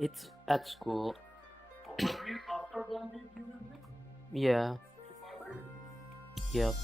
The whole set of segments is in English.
It's at school. What do you mean after 1 week you will be? Yeah. Yep.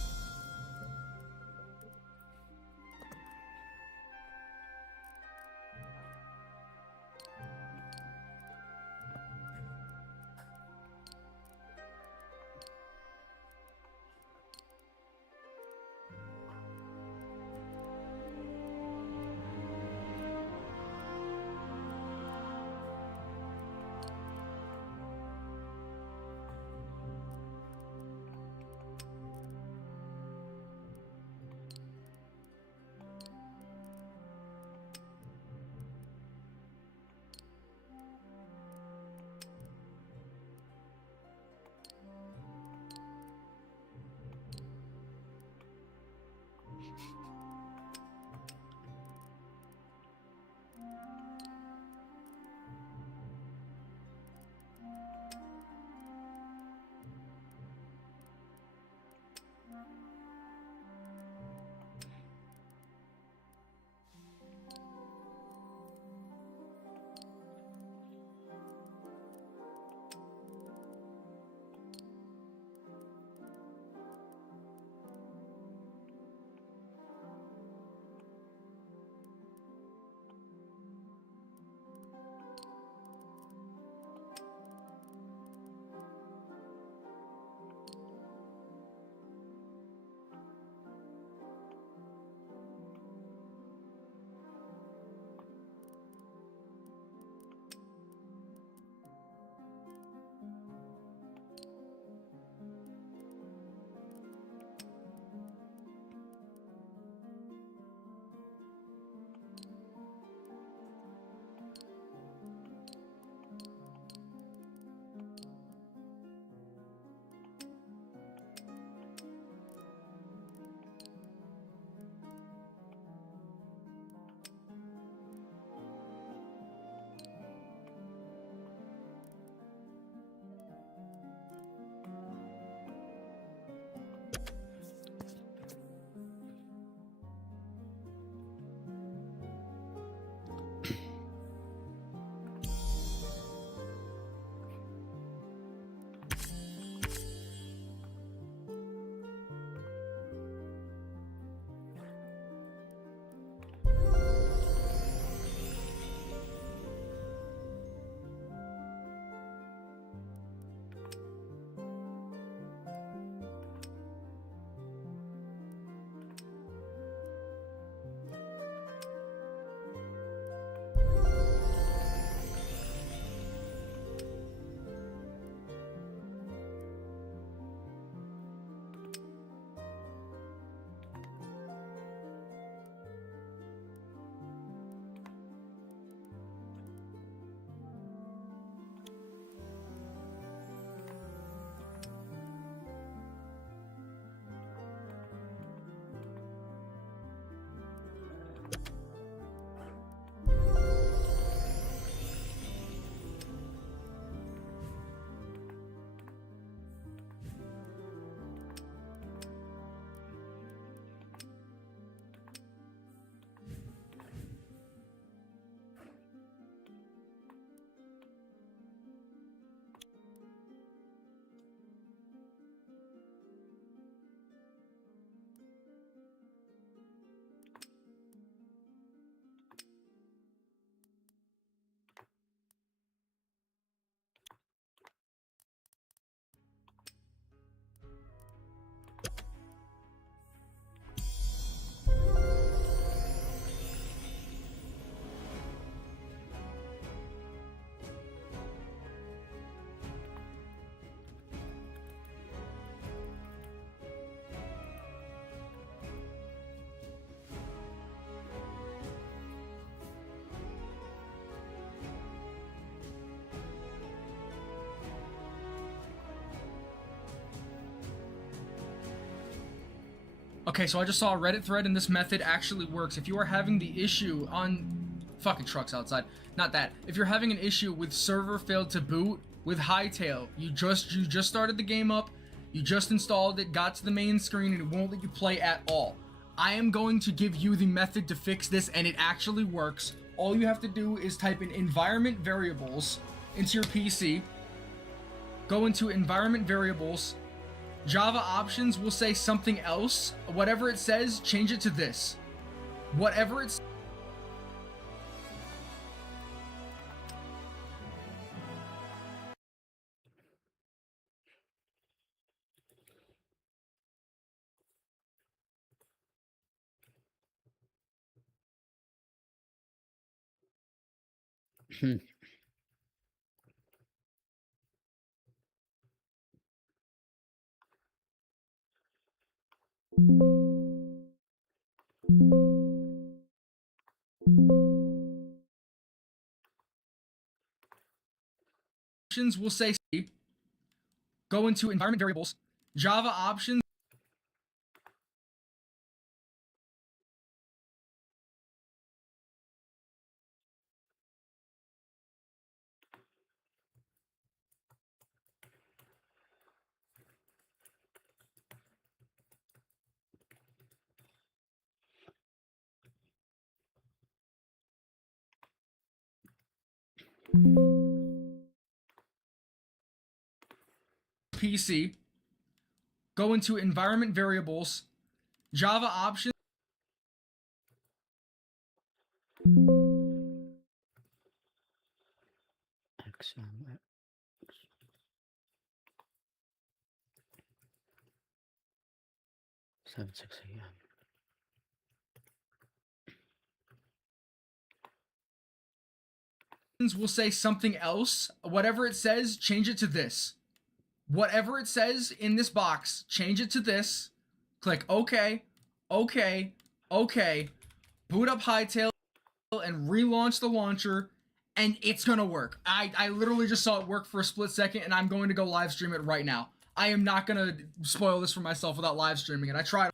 Okay, so I just saw a Reddit thread and this method actually works. If you are having the issue on fucking trucks outside, not that. If you're having an issue with server failed to boot with Hightail, you just started the game up, you just installed it, got to the main screen, and it won't let you play at all. I am going to give you the method to fix this, and it actually works. all you have to do is type in environment variables into your PC, go into environment variables, Java options will say something else. Whatever it says, change it to this. Whatever it's options will say go into environment variables, Java options PC, go into environment variables, Java options XM. 7:06 a.m. will say something else. Whatever it says, change it to this. Whatever it says in this box, change it to this. Click OK, OK, OK. Boot up Hightail and relaunch the launcher, and it's gonna work. I literally just saw it work for a split second, and I'm going to go live stream it right now. I am not gonna spoil this for myself without live streaming it. I tried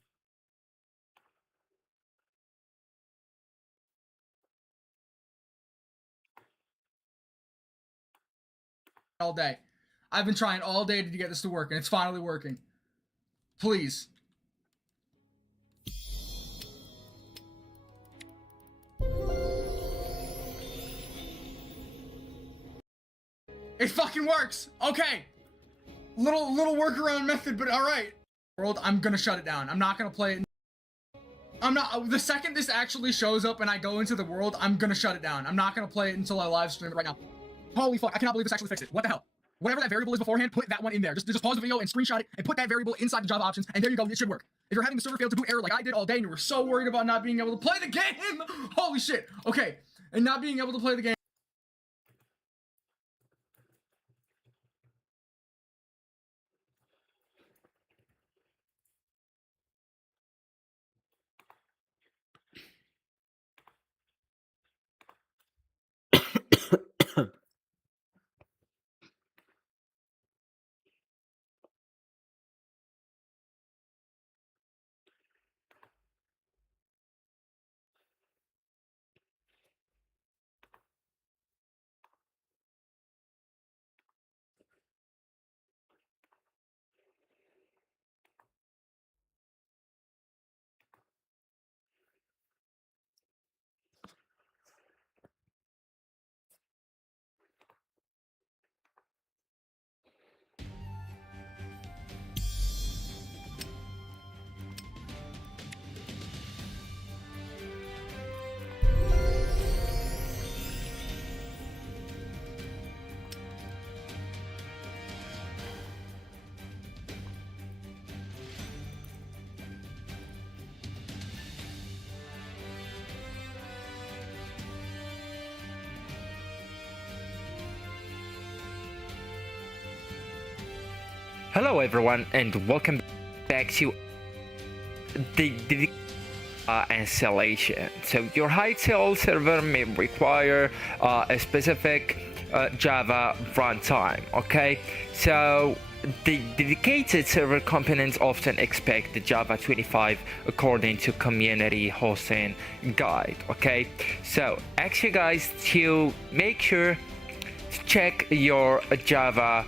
all day. I've been trying all day to get this to work, and it's finally working. Please. It fucking works. Okay. Little workaround method, but all right. World, I'm gonna shut it down. I'm not gonna play it. I'm not. The second this actually shows up and I go into the world, I'm gonna shut it down. I'm not gonna play it until I live stream it right now. Holy fuck! I cannot believe this actually fixed it. What the hell? Whatever that variable is beforehand, put that one in there. Just pause the video and screenshot it and put that variable inside the Java options, and there you go. It should work. If you're having the server fail to boot error like I did all day, and you were so worried about not being able to play the game, holy shit. Okay, and not being able to play the game. Hello everyone and welcome back to the installation. So your Hightail server may require a specific Java runtime, okay? So the dedicated server components often expect the Java 25 according to community hosting guide, okay? So actually guys, to make sure to check your Java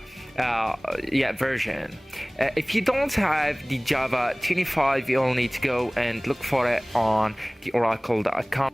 version. If you don't have the Java 25, you'll need to go and look for it on the oracle.com.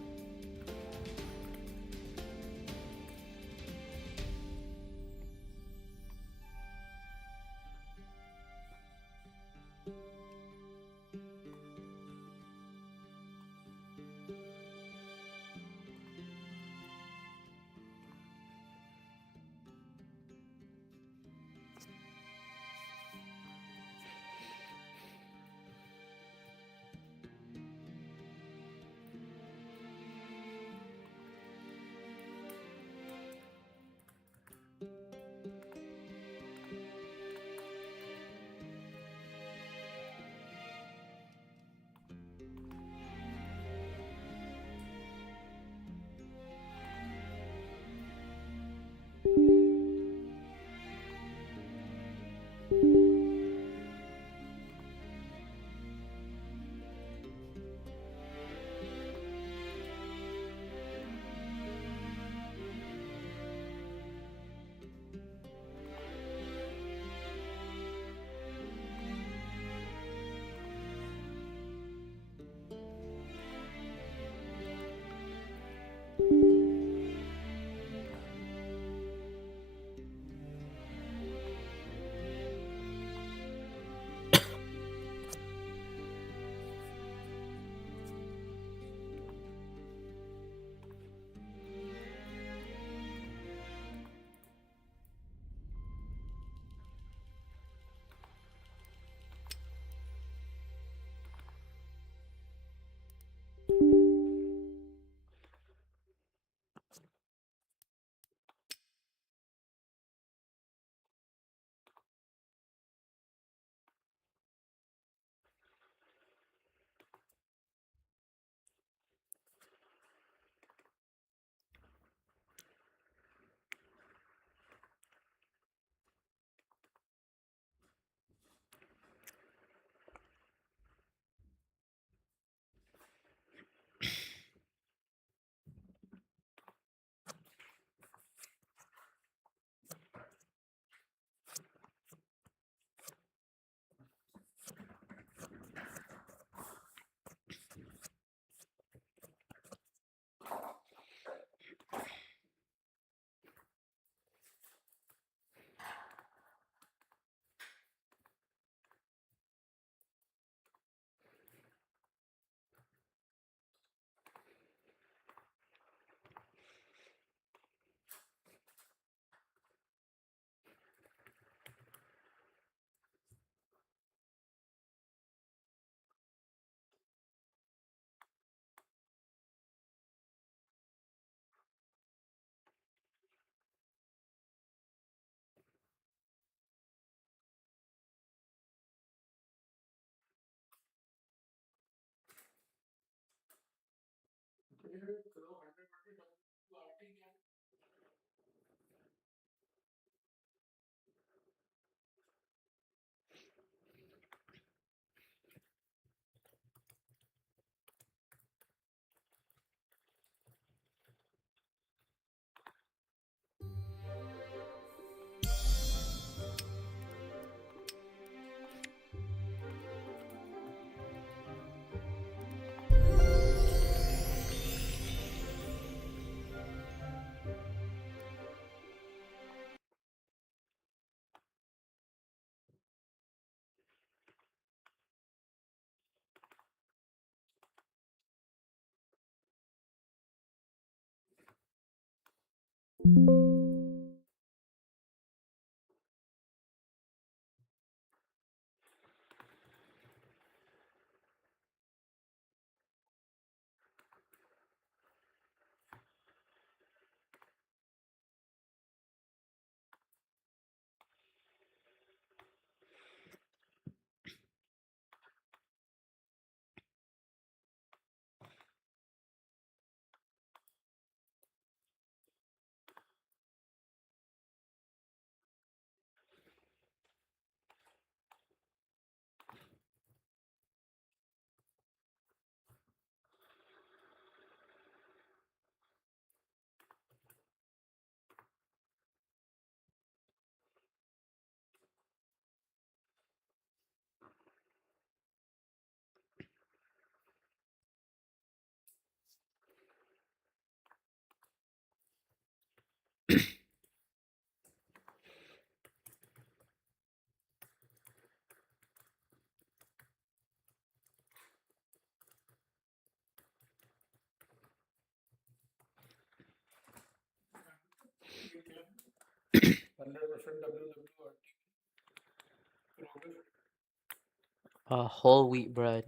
Whole wheat bread.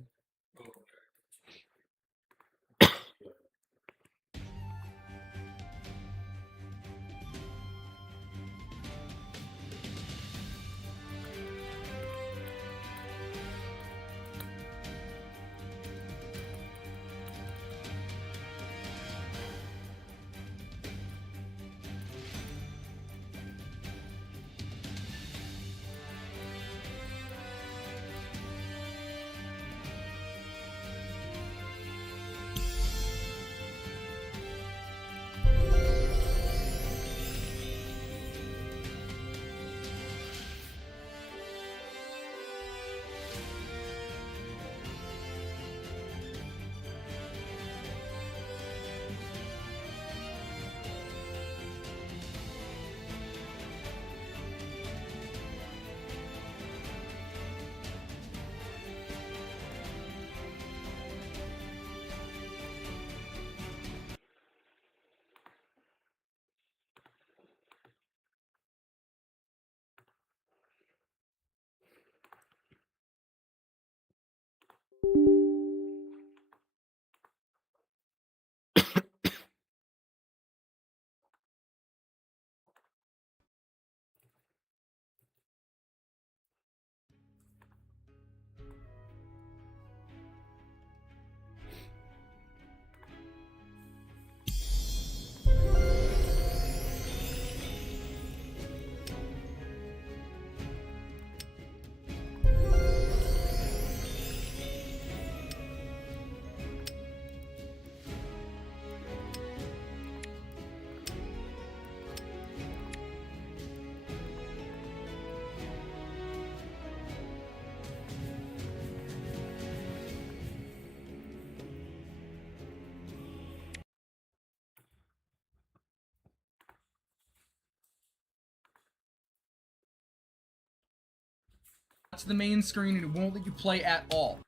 To the main screen and it won't let you play at all.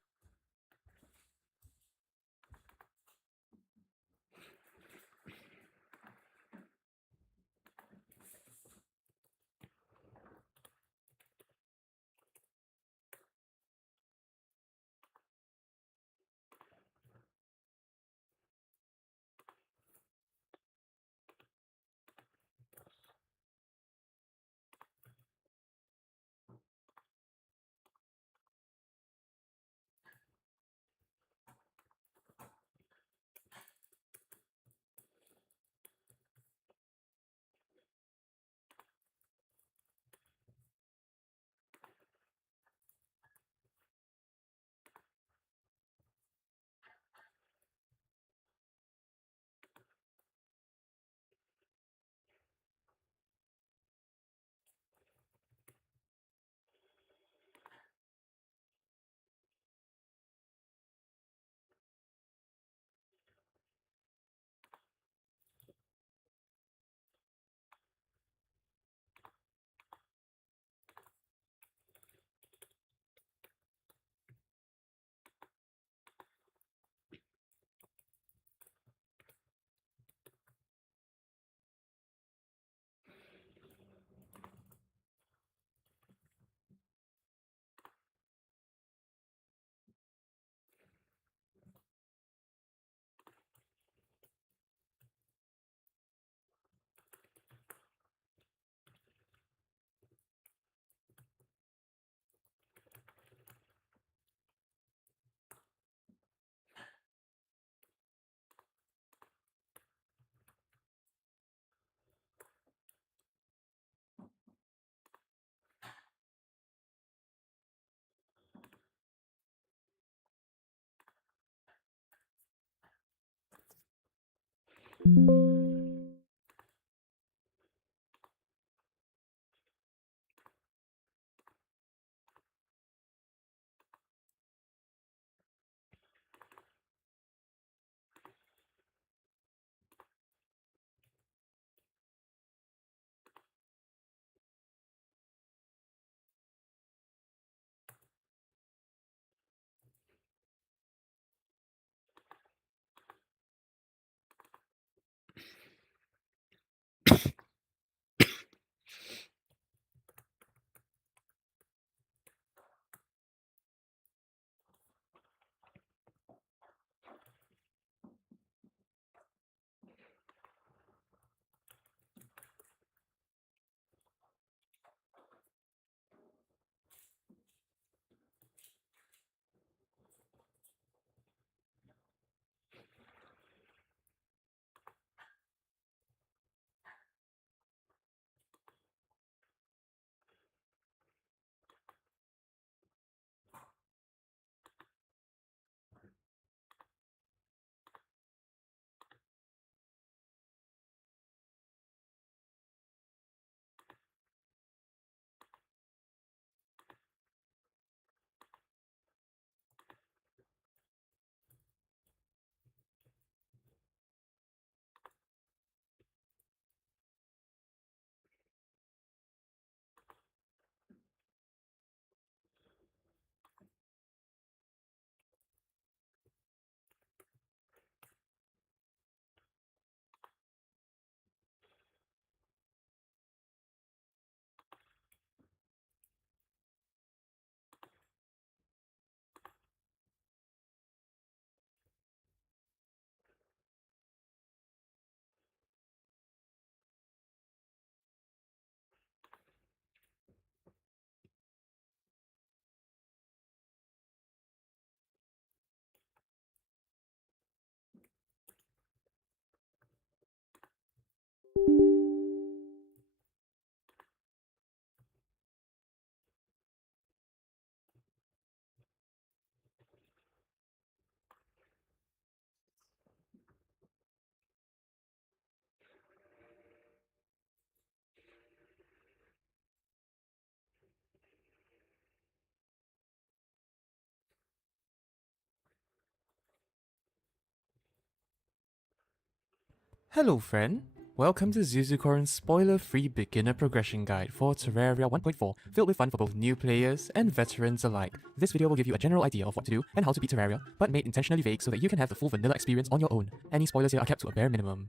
Hello friend, welcome to Zuzukorn's spoiler-free beginner progression guide for Terraria 1.4, filled with fun for both new players and veterans alike. This video will give you a general idea of what to do and how to beat Terraria, but made intentionally vague so that you can have the full vanilla experience on your own. Any spoilers here are kept to a bare minimum.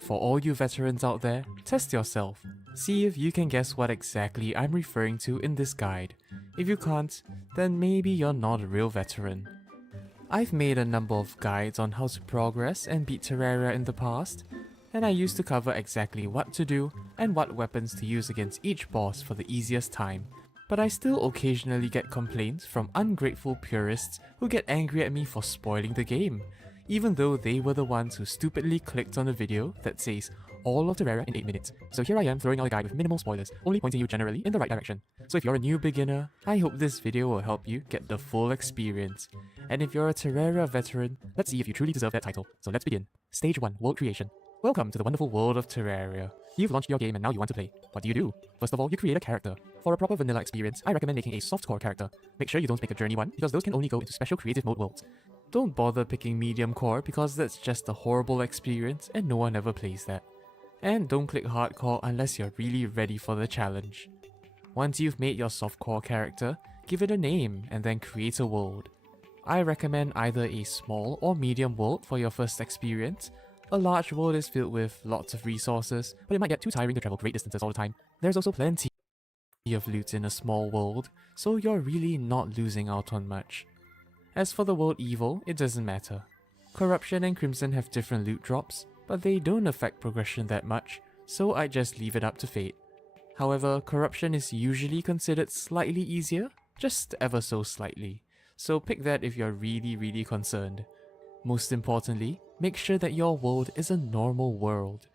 For all you veterans out there, test yourself. See if you can guess what exactly I'm referring to in this guide. If you can't, then maybe you're not a real veteran. I've made a number of guides on how to progress and beat Terraria in the past, and I used to cover exactly what to do and what weapons to use against each boss for the easiest time. But I still occasionally get complaints from ungrateful purists who get angry at me for spoiling the game, even though they were the ones who stupidly clicked on a video that says all of Terraria in 8 minutes. So here I am throwing out a guide with minimal spoilers, only pointing you generally in the right direction. So if you're a new beginner, I hope this video will help you get the full experience. And if you're a Terraria veteran, let's see if you truly deserve that title. So let's begin. Stage 1, World Creation. Welcome to the wonderful world of Terraria. You've launched your game and now you want to play. What do? First of all, you create a character. For a proper vanilla experience, I recommend making a softcore character. Make sure you don't pick a journey one, because those can only go into special creative mode worlds. Don't bother picking medium core, because that's just a horrible experience and no one ever plays that. And don't click hardcore unless you're really ready for the challenge. Once you've made your softcore character, give it a name and then create a world. I recommend either a small or medium world for your first experience. A large world is filled with lots of resources, but it might get too tiring to travel great distances all the time. There's also plenty of loot in a small world, so you're really not losing out on much. As for the world evil, it doesn't matter. Corruption and Crimson have different loot drops, but they don't affect progression that much, so I just leave it up to fate. However, Corruption is usually considered slightly easier, just ever so slightly, so pick that if you're really concerned. Most importantly, make sure that your world is a normal world.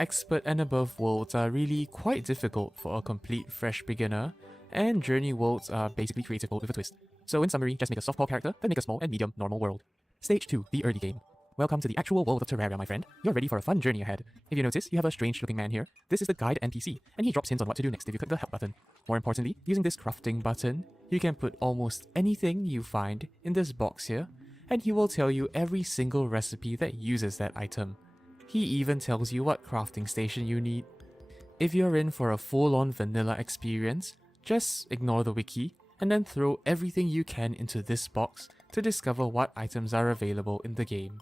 Expert and above worlds are really quite difficult for a complete fresh beginner, and journey worlds are basically creative mode with a twist. So in summary, just make a softcore character, then make a small and medium normal world. Stage 2, the early game. Welcome to the actual world of Terraria, my friend. You're ready for a fun journey ahead. If you notice, you have a strange looking man here. This is the guide NPC, and he drops hints on what to do next if you click the help button. More importantly, using this crafting button, you can put almost anything you find in this box here, and he will tell you every single recipe that uses that item. He even tells you what crafting station you need. If you're in for a full-on vanilla experience, just ignore the wiki, and then throw everything you can into this box to discover what items are available in the game.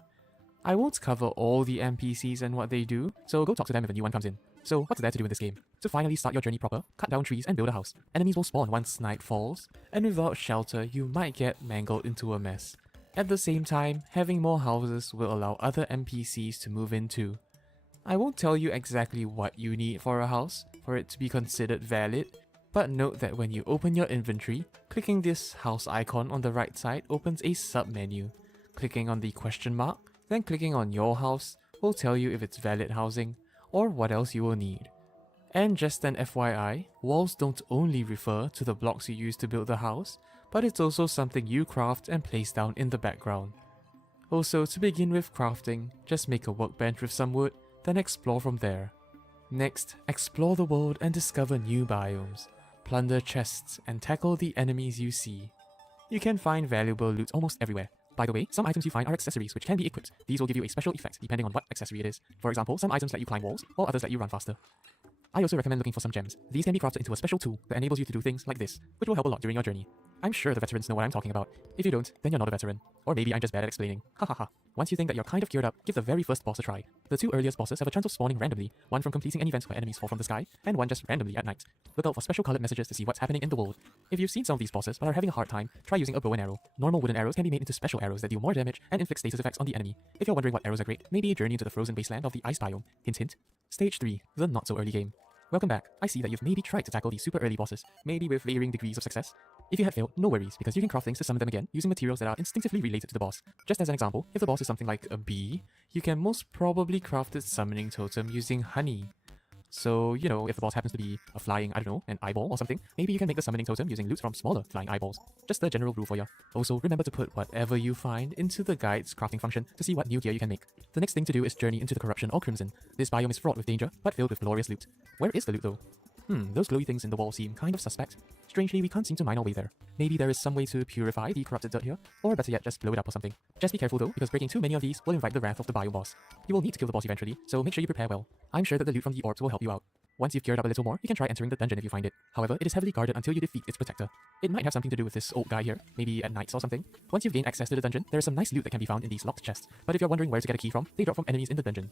I won't cover all the NPCs and what they do, so go talk to them if a new one comes in. So what's there to do in this game? To finally start your journey proper, cut down trees and build a house. Enemies will spawn once night falls, and without shelter you might get mangled into a mess. At the same time, having more houses will allow other NPCs to move in too. I won't tell you exactly what you need for a house, for it to be considered valid, but note that when you open your inventory, clicking this house icon on the right side opens a sub-menu. Clicking on the question mark, then clicking on your house will tell you if it's valid housing, or what else you will need. And just an FYI, walls don't only refer to the blocks you use to build the house, but it's also something you craft and place down in the background. Also, to begin with crafting, just make a workbench with some wood, then explore from there. Next, explore the world and discover new biomes, plunder chests, and tackle the enemies you see. You can find valuable loot almost everywhere. By the way, some items you find are accessories which can be equipped. These will give you a special effect depending on what accessory it is. For example, some items let you climb walls, while others let you run faster. I also recommend looking for some gems. These can be crafted into a special tool that enables you to do things like this, which will help a lot during your journey. I'm sure the veterans know what I'm talking about. If you don't, then you're not a veteran. Or maybe I'm just bad at explaining. Hahaha. Once you think that you're kind of geared up, give the very first boss a try. The two earliest bosses have a chance of spawning randomly, one from completing an event where enemies fall from the sky, and one just randomly at night. Look out for special colored messages to see what's happening in the world. If you've seen some of these bosses but are having a hard time, try using a bow and arrow. Normal wooden arrows can be made into special arrows that deal more damage and inflict status effects on the enemy. If you're wondering what arrows are great, maybe a journey into the frozen wasteland of the ice biome. Hint hint. Stage 3, the not so early game. Welcome back. I see that you've maybe tried to tackle these super early bosses, maybe with varying degrees of success. If you had failed, no worries, because you can craft things to summon them again using materials that are instinctively related to the boss. Just as an example, if the boss is something like a bee, you can most probably craft its summoning totem using honey. So, you know, if the boss happens to be a flying, I don't know, an eyeball or something, maybe you can make the summoning totem using loot from smaller flying eyeballs. Just a general rule for you. Also, remember to put whatever you find into the guide's crafting function to see what new gear you can make. The next thing to do is journey into the Corruption or Crimson. This biome is fraught with danger, but filled with glorious loot. Where is the loot though? Those glowy things in the wall seem kind of suspect. Strangely, we can't seem to mine our way there. Maybe there is some way to purify the corrupted dirt here, or better yet, just blow it up or something. Just be careful though, because breaking too many of these will invite the wrath of the biome boss. You will need to kill the boss eventually, so make sure you prepare well. I'm sure that the loot from the orbs will help you out. Once you've geared up a little more, you can try entering the dungeon if you find it. However, it is heavily guarded until you defeat its protector. It might have something to do with this old guy here, maybe at nights or something. Once you've gained access to the dungeon, there is some nice loot that can be found in these locked chests, but if you're wondering where to get a key from, they drop from enemies in the dungeon.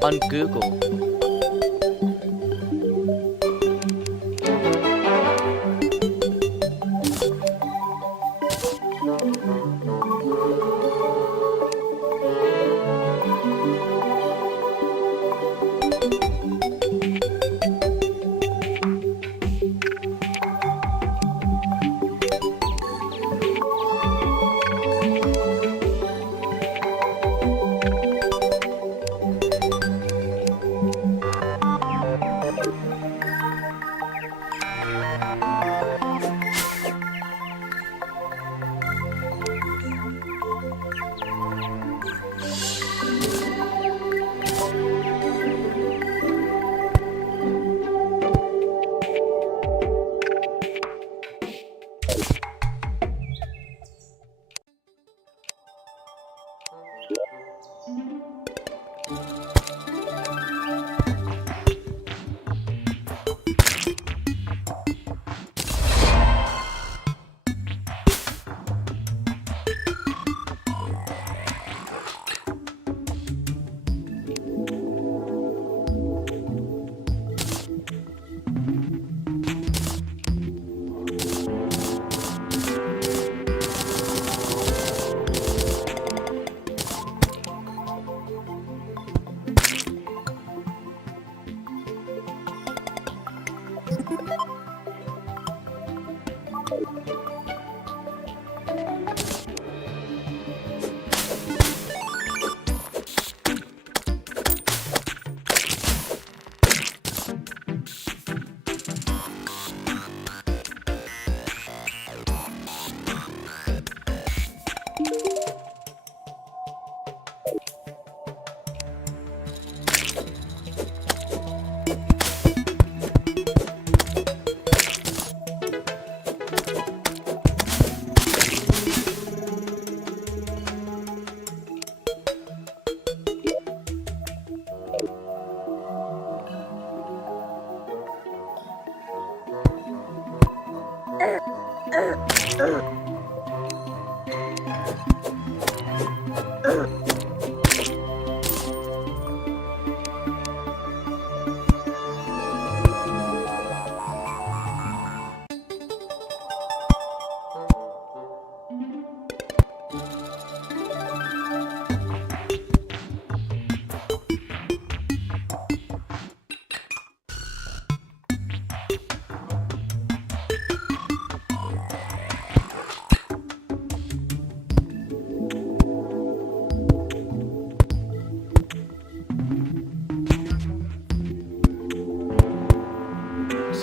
On Google.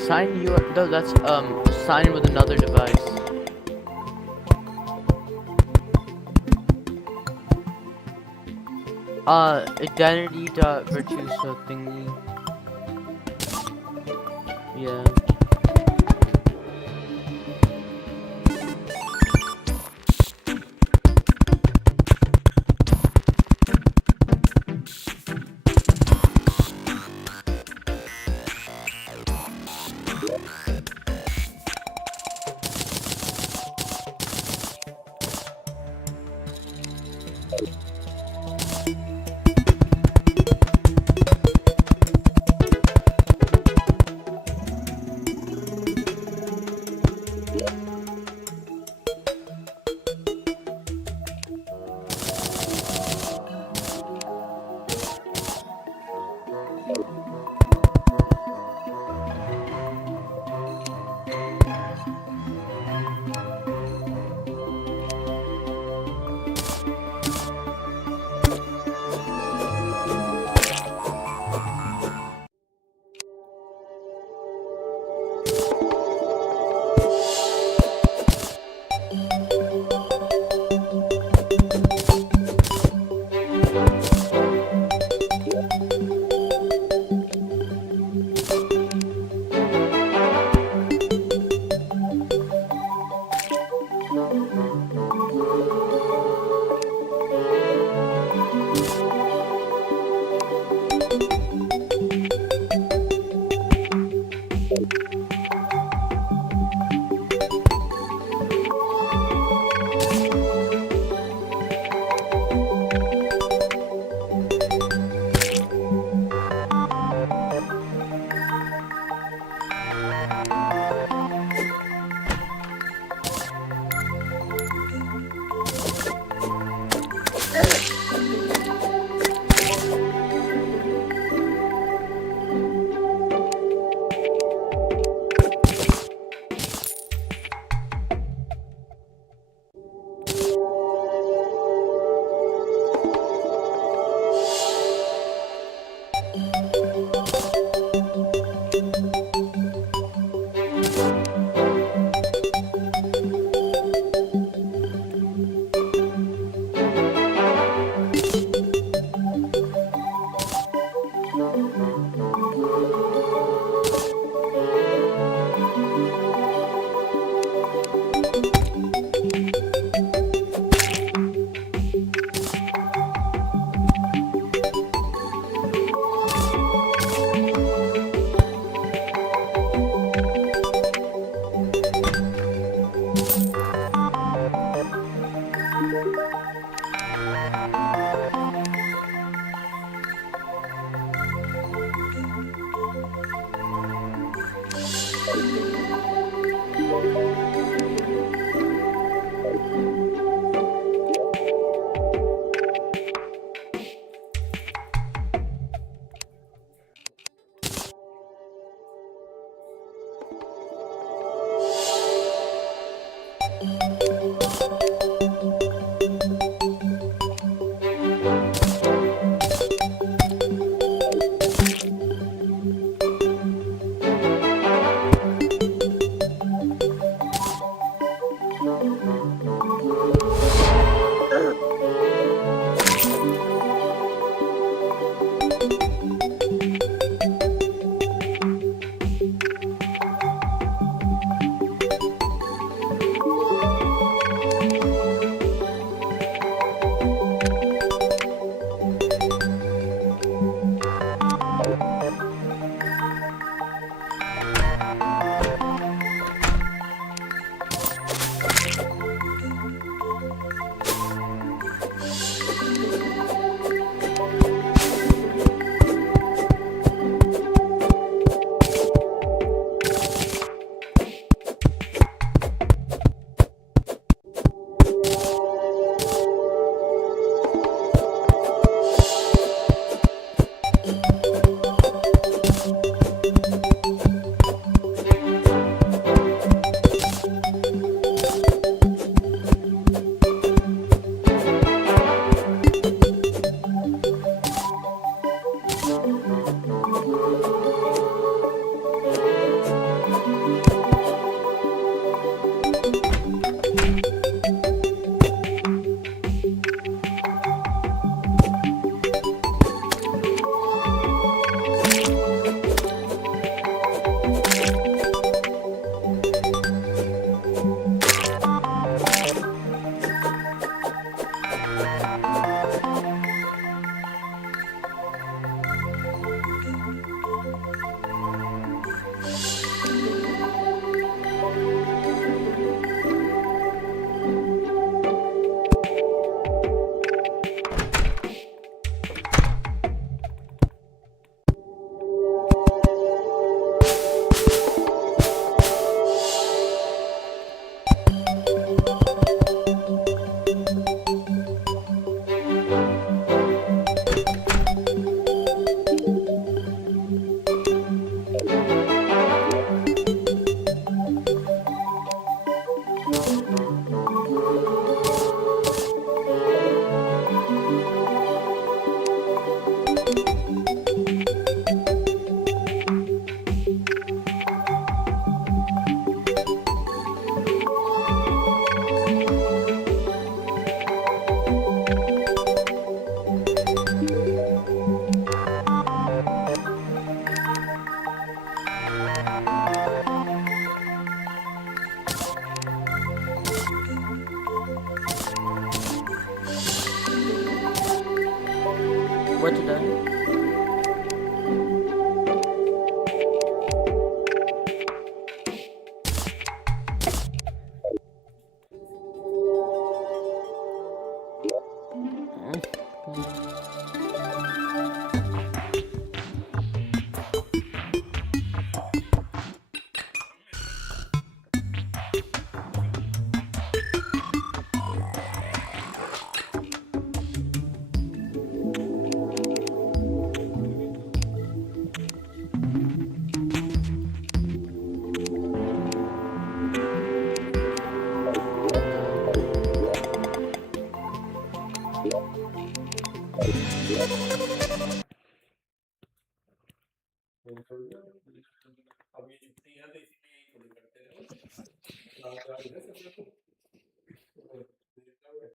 Sign your no, that's sign with another device. Identity.virtuoso thingy. Yeah. Where to die?